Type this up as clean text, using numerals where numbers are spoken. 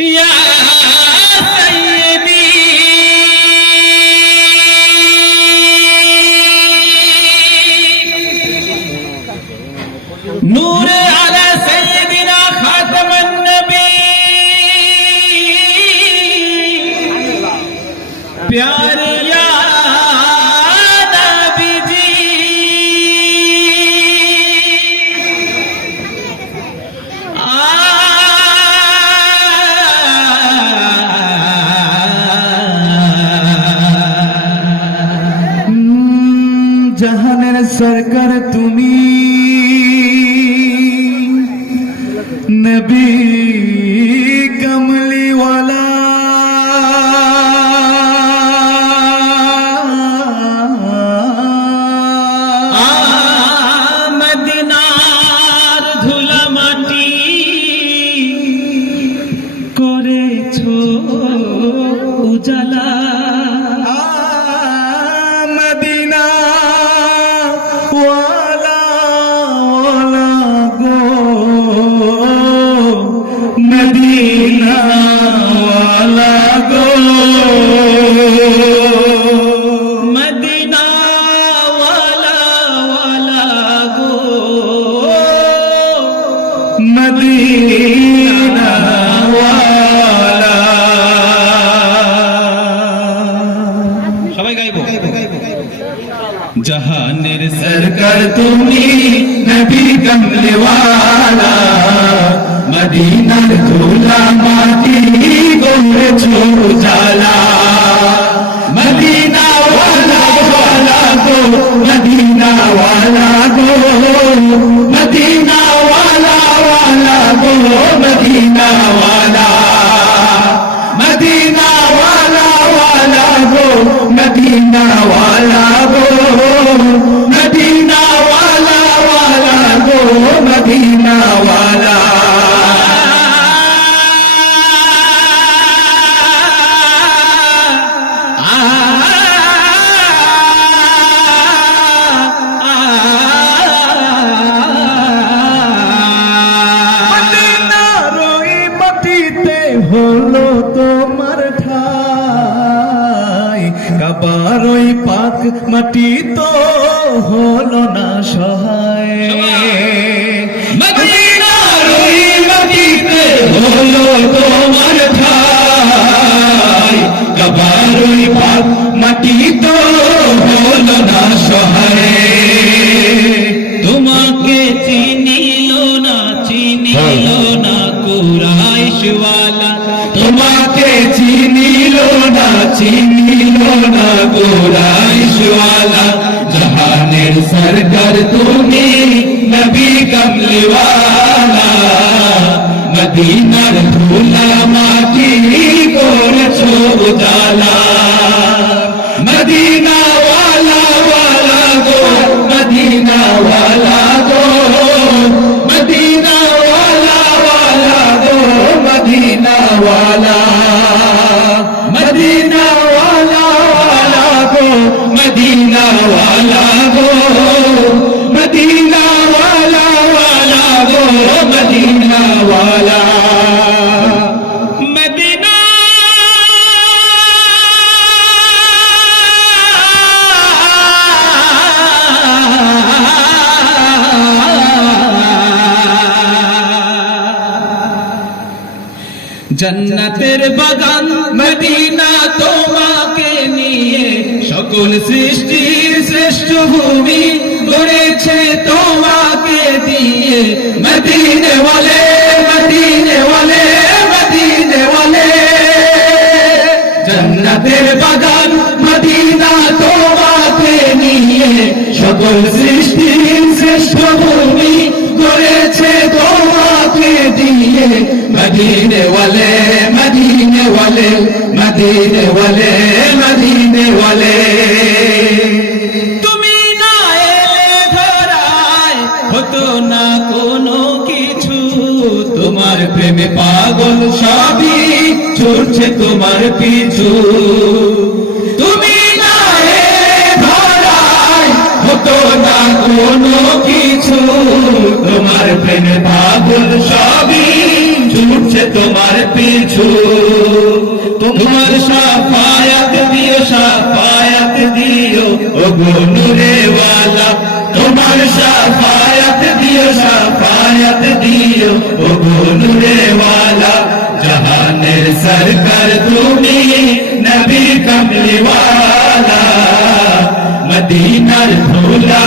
ইয়া সাইয়্যিদি নূরে আলা সাইয়্যিদিনা খাতামান নবী प्यारे या नबी जी जहानेर सरकार तुमी नबी कमली वाला उजाला मदीना वाला वाला गो मदीना वाला गो मदीना वाला वाला गो मदीना जहानेर सरकार तुमी नबी कमले वाला मदीनार धूला माटी गोरेछो उजाला मदीना वाला वाला गो मदीना वाला गो मदीना वाला वाला गो मदीना वाला मदीना वाला वाला गो मदीना वाला गो मदीना वाला वाला गो मदीना वाला मदीनार ওই মাটিতে হলো তোমার ঠাই কাবার ওই পাক মাটি তো হলো না সহায় মদিনার ওই মাটিতে হলো তোমার ঠাই কাবার ওই পাক মাটি তো হলো না সহায় তোমাকে চিনিল না কুরাইশ ওয়ালা তোমাকে চিনিল না কুরাইশ ওয়ালা জাহানের সরকার তুমি নবী কমলি ওয়ালা মদিনার ধুলা মাটি করেছো উজালা মদিনা ওয়ালা ওয়ালা গো মদিনা ওয়ালা গো মদিনা ওয়ালা ওয়ালা গো মদিনা ওয়ালা मदीना वाला वाला गो मदीना वाला गो मदीना वाला वाला गो मदीना वाला मदीना जन्नतेर बागान मदीना তোমাকে নিয়ে সকল সৃষ্টির শ্রেষ্ঠ ভূমি গড়েছে তোমাকে দিয়ে মদিনে ওয়ালে মদিনে ওয়ালে মদিনে ওয়ালে জন্নতের বাগান মদিনা তোমাকে নিয়ে সকল সৃষ্টির শ্রেষ্ঠ ভূমি গড়েছে তোমাকে দিয়ে मदीने वाले मदीने वाले मदीने वाले मदीने वाले তুমি না এলে ধরায় হতো না কোনো কিছু তোমার প্রেমে পাগল সবই ছুটছে তোমার পিছু তুমি না এলে ধরায় হতো না কোনো কিছু তোমার প্রেমে পাগল সবই ছুটছে ছুটছে তোমার পিছু তোমার শাফায়াত দিও শাফায়াত দিও ও গো নূরে ওয়ালা তোমার শাফায়াত দিও শাফায়াত দিও ও গো নূরে ওয়ালা জাহানের সরকার তুমি নবী কমলি ওয়ালা মদিনার ধুলা